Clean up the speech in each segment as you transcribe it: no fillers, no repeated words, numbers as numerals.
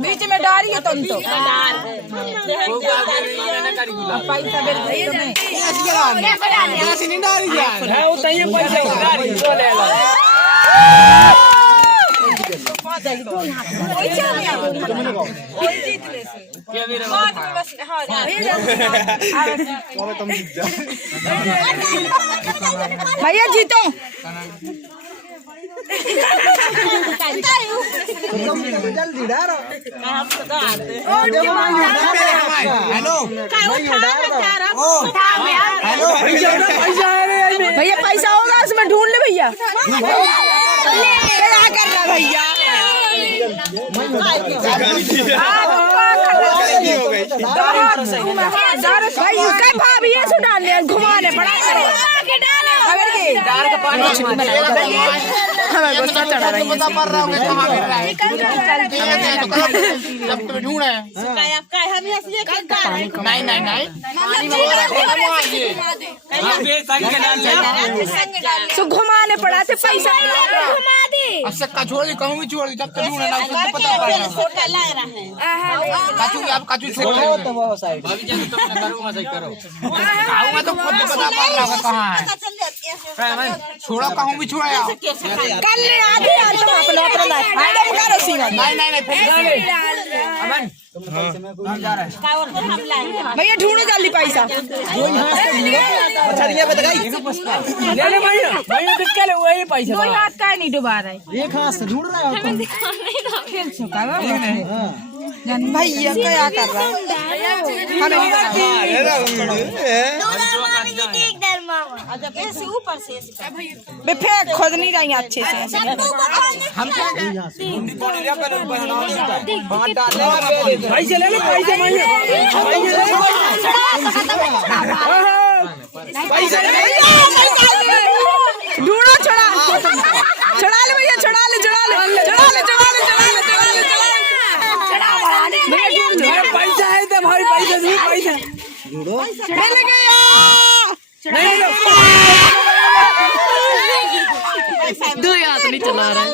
बीच में डाली है तुम तो भैया जीतो जल्दी डालो भैया पैसा होगा उसमें ढूंढ ले भैया क्या कर रहा भैया भाभी ये सु डाल घुमाने पड़ा हमें गुस्सा चढ़ा रही है घुमाने पड़ा थे पैसा छोड़ी कहूँ भी छोड़ी जब तक ढूंढना पता छोड़ा कहूँ भी छोड़ा कल आधे भैया ढूंढो जल्दी पैसा वही पैसा दो हाथ का नहीं डुबा रहा है एक हाथ से ढूंढ रहा है भैया क्या कर रहा है फेंक खोद नहीं रही अच्छे से पैसे ले लो पैसे ढूंढो छड़ा ले भैया छड़ा ले पैसा है तो भाई पैसा मिल गया दो हाथ नहीं चला रहा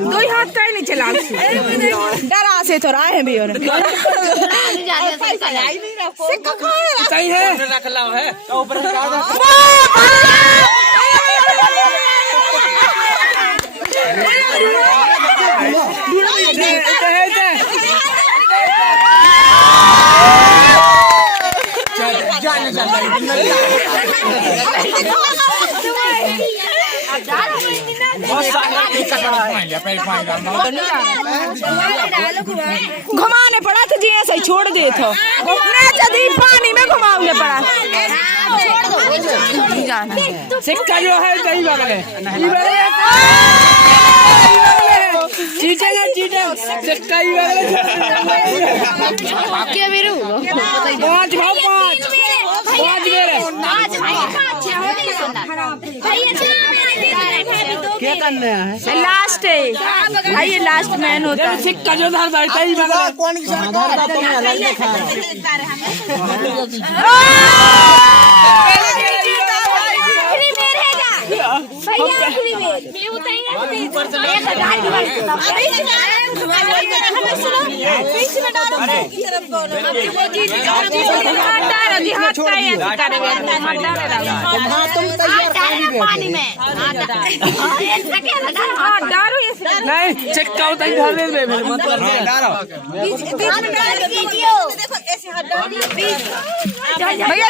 दो हाथ का ही नहीं चला डरा से थोड़ा है भी और सही है रख ला है ऊपर घुमाने पड़ा था जी ऐसे ही छोड़ दे तो पानी में घुमाने पड़ा सिक्का जो है सही बात है चीटे सिक्का ही पाँच क्या करना है लास्ट है ये लास्ट मैन होता है सिक्का जो कौन नहीं चक्का होता है भैया